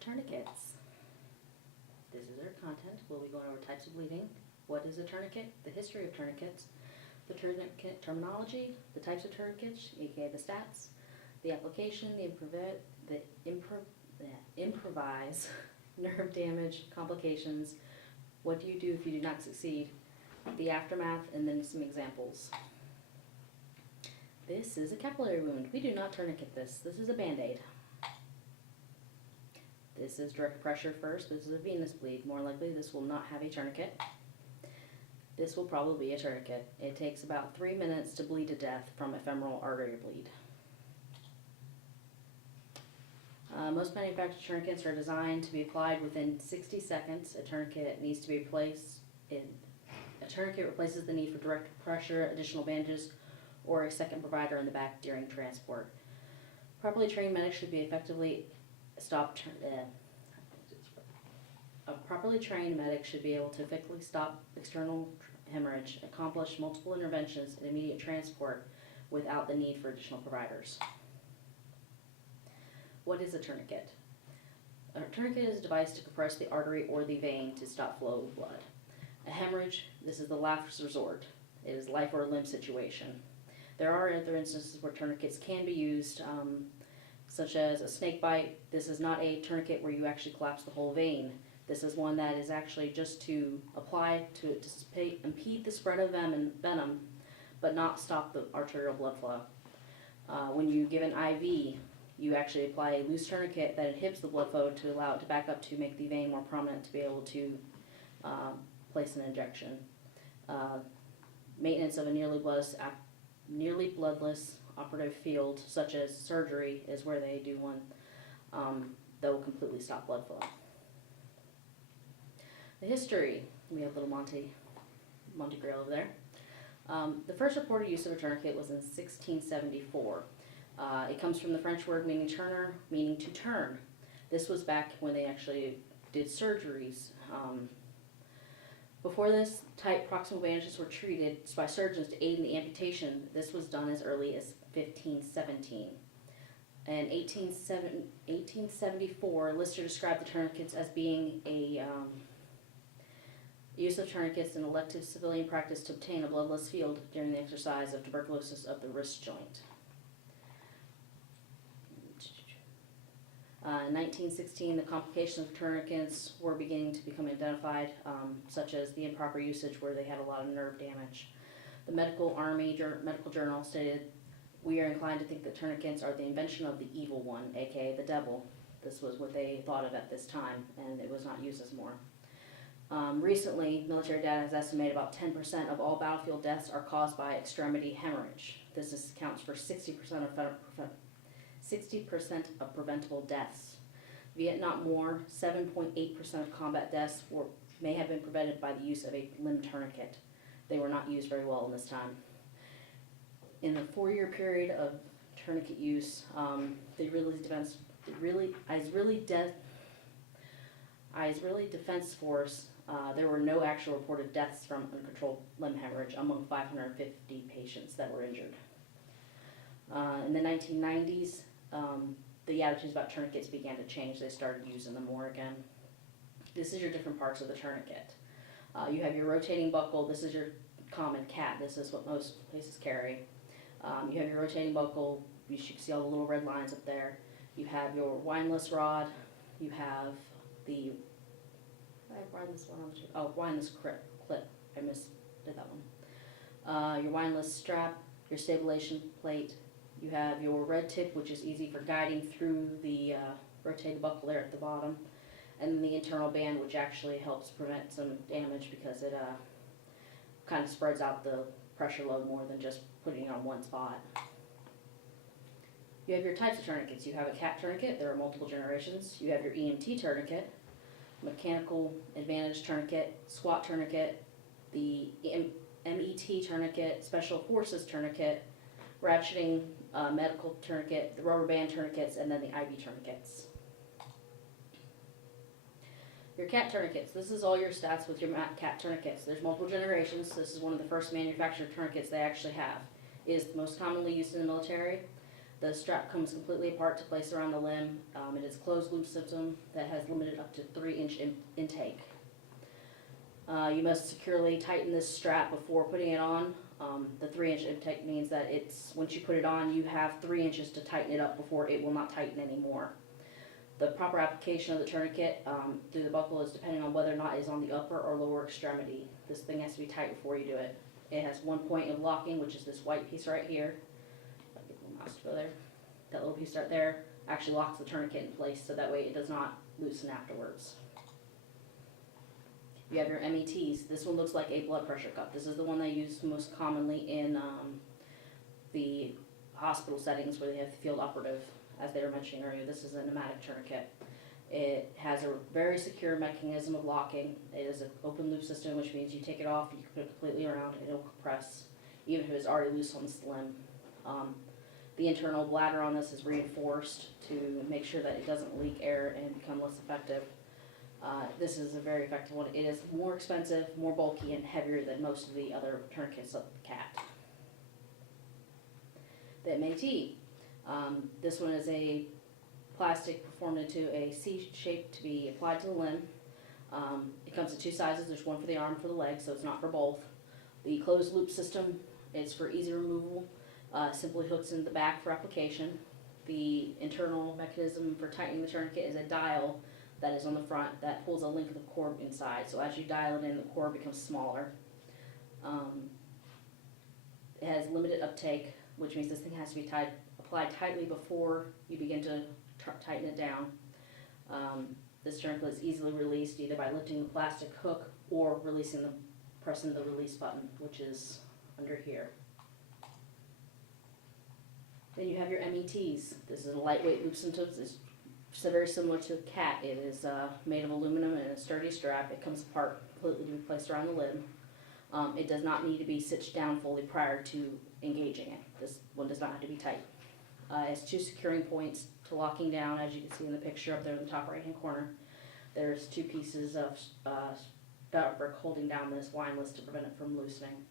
Tourniquets. This is our content. We'll be going over types of bleeding, what is a tourniquet, the history of tourniquets, the tourniquet terminology, the types of tourniquets, aka the stats, the application, the improvise, nerve damage, complications, what do you do if you do not succeed, the aftermath, and then some examples. This is a capillary wound. We do not tourniquet this. This is a Band-Aid. This is direct pressure first. This is a venous bleed. More likely this will not have a tourniquet. This will probably be a tourniquet. It takes about 3 minutes to bleed to death from ephemeral artery bleed. Most manufactured tourniquets are designed to be applied within 60 seconds. A tourniquet needs to be replaced. A tourniquet replaces the need for direct pressure, additional bandages, or a second provider in the back during transport. Properly trained medics should be effectively stop. A properly trained medic should be able to effectively stop external hemorrhage, accomplish multiple interventions and immediate transport without the need for additional providers. What is a tourniquet? A tourniquet is a device to compress the artery or the vein to stop flow of blood. A hemorrhage, this is the last resort. It is life or limb situation. There are other instances where tourniquets can be used, such as a snake bite. This is not a tourniquet where you actually collapse the whole vein. This is one that is actually just to apply to impede the spread of venom, but not stop the arterial blood flow. When you give an IV, you actually apply a loose tourniquet that inhibits the blood flow to allow it to back up to make the vein more prominent to be able to place an injection. Maintenance of a nearly bloodless operative field, such as surgery, is where they do one that will completely stop blood flow. The history, we have little Monte Grill over there. The first reported use of a tourniquet was in 1674. It comes from the French word meaning turner, meaning to turn. This was back when they actually did surgeries. Before this, tight proximal bandages were treated by surgeons to aid in the amputation. This was done as early as 1517. In 1874, Lister described the tourniquets as being a use of tourniquets in elective civilian practice to obtain a bloodless field during the exercise of tuberculosis of the wrist joint. In 1916, the complications of tourniquets were beginning to become identified, such as the improper usage where they had a lot of nerve damage. The Medical Journal stated, "We are inclined to think that tourniquets are the invention of the evil one, aka the devil." This was what they thought of at this time, and it was not used as more. Recently, military data has estimated about 10% of all battlefield deaths are caused by extremity hemorrhage. This accounts for 60% of preventable deaths. Vietnam War, 7.8% of combat deaths may have been prevented by the use of a limb tourniquet. They were not used very well in this time. In the 4-year period of tourniquet use, the Israeli Defense Force, there were no actual reported deaths from uncontrolled limb hemorrhage among 550 patients that were injured. In the 1990s, the attitudes about tourniquets began to change. They started using them more again. This is your different parts of the tourniquet. You have your rotating buckle. This is your common cat. This is what most places carry. You have your rotating buckle. You should see all the little red lines up there. You have your wineless rod. You have the wineless clip. I misdid that one. Your wineless strap. Your stabilization plate. You have your red tip, which is easy for guiding through the rotated buckle there at the bottom, and then the internal band, which actually helps prevent some damage because it kind of spreads out the pressure load more than just putting it on one spot. You have your types of tourniquets. You have a cat tourniquet. There are multiple generations. You have your EMT tourniquet, mechanical advantage tourniquet, squat tourniquet, the MET tourniquet, special forces tourniquet, ratcheting medical tourniquet, the rubber band tourniquets, and then the IV tourniquets. Your cat tourniquets. This is all your stats with your cat tourniquets. There's multiple generations. This is one of the first manufactured tourniquets they actually have. It is most commonly used in the military. The strap comes completely apart to place around the limb. It is a closed loop system that has limited up to 3-inch intake. You must securely tighten this strap before putting it on. The 3-inch intake means that once you put it on, you have 3 inches to tighten it up before it will not tighten anymore. The proper application of the tourniquet through the buckle is depending on whether or not it is on the upper or lower extremity. This thing has to be tight before you do it. It has one point of locking, which is this white piece right here. I'll get the mouse to go there. That little piece right there actually locks the tourniquet in place, so that way it does not loosen afterwards. You have your METs. This one looks like a blood pressure cuff. This is the one they use most commonly in the hospital settings where they have the field operative. As they were mentioning earlier, this is a pneumatic tourniquet. It has a very secure mechanism of locking. It is an open loop system, which means you take it off, you can put it completely around, and it will compress, even if it's already loose on the slim. The internal bladder on this is reinforced to make sure that it doesn't leak air and become less effective. This is a very effective one. It is more expensive, more bulky, and heavier than most of the other tourniquets of the cat. The MAT. This one is a plastic formed into a C shape to be applied to the limb. It comes in 2 sizes. There's one for the arm, for the leg, so it's not for both. The closed loop system is for easy removal. Simply hooks in the back for application. The internal mechanism for tightening the tourniquet is a dial that is on the front that pulls a link of the cord inside. So as you dial it in, the cord becomes smaller. It has limited uptake, which means this thing has to be applied tightly before you begin to tighten it down. This tourniquet is easily released either by lifting the plastic hook or pressing the release button, which is under here. Then you have your METs. This is a lightweight loop system. It's very similar to a cat. It is made of aluminum and a sturdy strap. It comes apart completely to be placed around the limb. It does not need to be stitched down fully prior to engaging it. This one does not have to be tight. It has 2 securing points to locking down, as you can see in the picture up there in the top right hand corner. There's 2 pieces of fabric holding down this windlass to prevent it from loosening.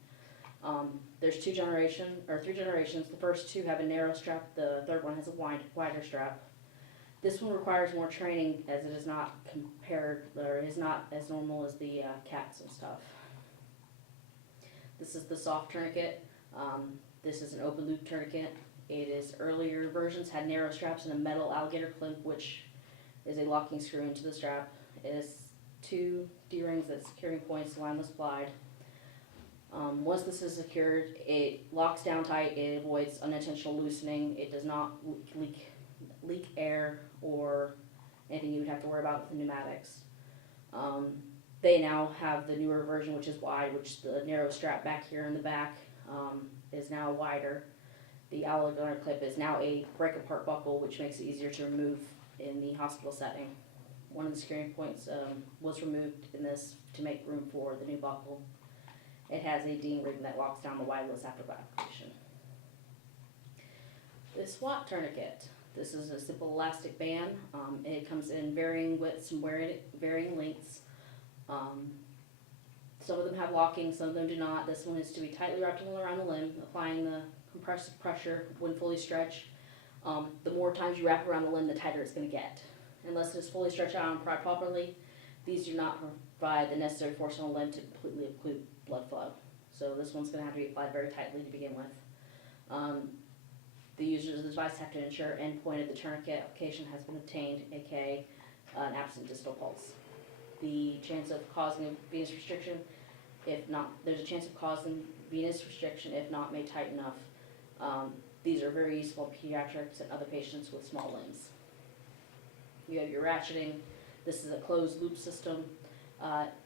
There's 3 generations. The first 2 have a narrow strap. The third one has a wider strap. This one requires more training, as it is not as normal as the cats and stuff. This is the soft tourniquet. This is an open loop tourniquet. Earlier versions had narrow straps and a metal alligator clip, which is a locking screw into the strap. It has 2 D-rings that securing points, windlass applied. Once this is secured, it locks down tight. It avoids unintentional loosening. It does not leak air or anything you would have to worry about with the pneumatics. They now have the newer version, which is wide, which the narrow strap back here in the back is now wider. The alligator clip is now a break-apart buckle, which makes it easier to remove in the hospital setting. One of the securing points was removed in this to make room for the new buckle. It has a D-ring that locks down the windlass after application. The SWAT tourniquet. This is a simple elastic band. It comes in varying widths and varying lengths. Some of them have locking, some of them do not. This one is to be tightly wrapped around the limb, applying the compressive pressure when fully stretched. The more times you wrap around the limb, the tighter it's going to get. Unless it is fully stretched out and applied properly, these do not provide the necessary force on the limb to completely occlude blood flow. So this one's going to have to be applied very tightly to begin with. The users of the device have to ensure endpoint of the tourniquet application has been obtained, aka an absent distal pulse. The chance of causing a venous restriction, there's a chance of causing venous restriction if not made tight enough. These are very useful in pediatrics and other patients with small limbs. You have your ratcheting. This is a closed loop system.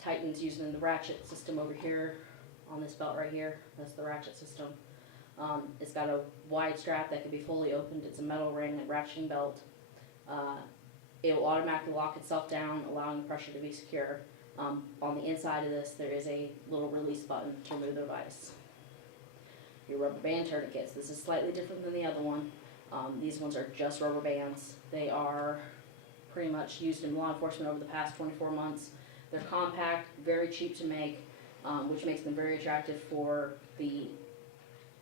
Tightens using the ratchet system over here on this belt right here. That's the ratchet system. It's got a wide strap that can be fully opened. It's a metal ring, a ratcheting belt. It will automatically lock itself down, allowing the pressure to be secure. On the inside of this, there is a little release button to remove the device. Your rubber band tourniquets. This is slightly different than the other one. These ones are just rubber bands. They are pretty much used in law enforcement over the past 24 months. They're compact, very cheap to make, which makes them very attractive for the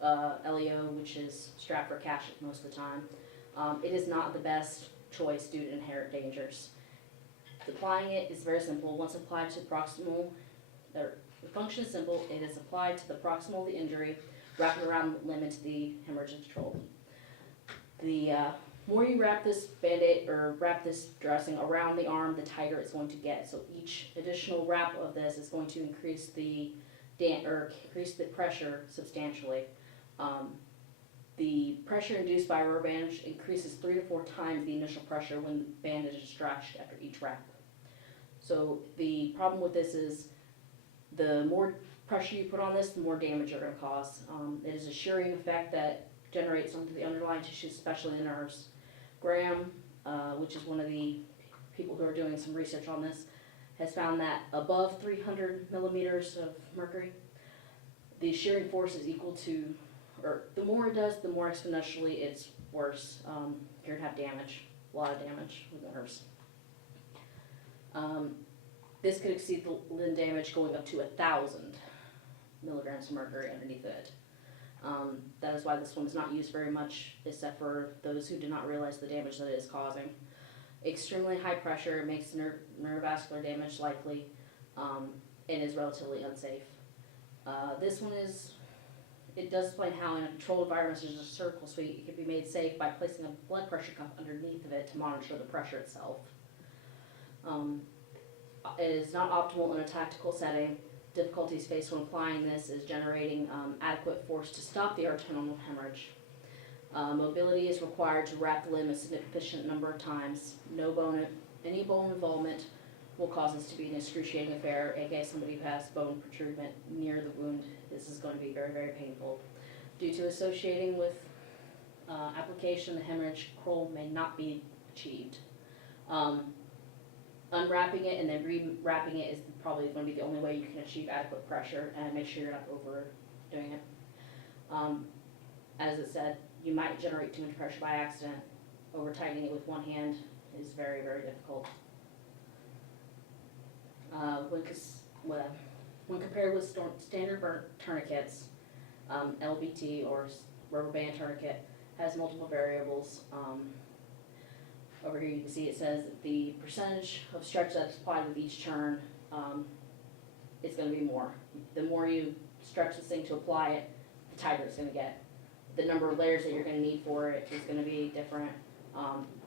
LEO, which is strapped for cash most of the time. It is not the best choice due to inherent dangers. Applying it is very simple. Once applied to proximal, the function is simple. It is applied to the proximal of the injury, wrapping around the limb until the hemorrhage is controlled. The more you wrap this band-aid or wrap this dressing around the arm, the tighter it's going to get. So each additional wrap of this is going to increase the pressure substantially. The pressure induced by a rubber bandage increases 3 to 4 times the initial pressure when the bandage is stretched after each wrap. So the problem with this is the more pressure you put on this, the more damage you're going to cause. It is a shearing effect that generates onto the underlying tissues, especially the nerves. Graham, which is one of the people who are doing some research on this, has found that above 300 millimeters of mercury, the shearing force is equal to, or the more it does, the more exponentially it's worse. You're going to have damage, a lot of damage with nerves. This could exceed the limb damage going up to 1,000 milligrams of mercury underneath it. That is why this one is not used very much, except for those who do not realize the damage that it is causing. Extremely high pressure makes neurovascular damage likely, and is relatively unsafe. This one it does explain how in a controlled environment such as a surgical suite, it can be made safe by placing a blood pressure cuff underneath of it to monitor the pressure itself. It is not optimal in a tactical setting. Difficulties faced when applying this is generating adequate force to stop the arterial hemorrhage. Mobility is required to wrap the limb a sufficient number of times. Any bone involvement will cause this to be an excruciating affair, aka somebody who has bone protrudement near the wound. This is going to be very, very painful. Due to associating with application, the hemorrhage control may not be achieved. Unwrapping it and then re-wrapping it is probably going to be the only way you can achieve adequate pressure, and make sure you're not overdoing it. As it said, you might generate too much pressure by accident. Over tightening it with one hand is very, very difficult. When compared with standard tourniquets, LBT or rubber band tourniquet has multiple variables. Over here you can see it says that the percentage of stretch that's applied with each turn is going to be more. The more you stretch this thing to apply it, the tighter it's going to get. The number of layers that you're going to need for it is going to be different.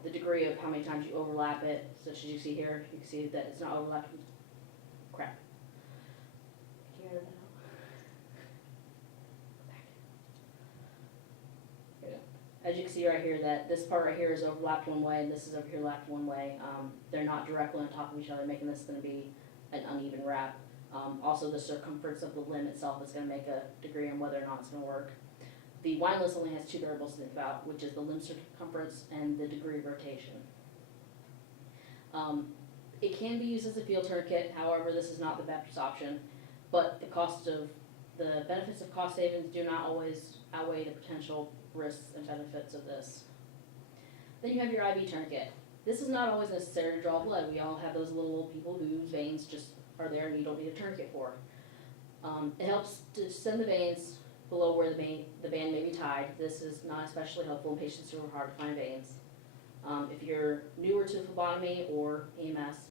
The degree of how many times you overlap it, such as you see here, you can see that it's not overlapping. Crap. Can you hear that out? Go back. Here we go. As you can see right here, that this part right here is overlapped one way, and this is over here lapped one way. They're not directly on top of each other, making this going to be an uneven wrap. Also, the circumference of the limb itself is going to make a degree on whether or not it's going to work. The wine list only has 2 variables to think about, which is the limb circumference and the degree of rotation. It can be used as a field tourniquet, however, this is not the best option, but the benefits of cost savings do not always outweigh the potential risks and benefits of this. Then you have your IV tourniquet. This is not always necessary to draw blood. We all have those little people whose veins just are there and you don't need a tourniquet for. It helps to send the veins below where the band may be tied. This is not especially helpful in patients who are hard to find veins. If you're newer to phlebotomy or EMS,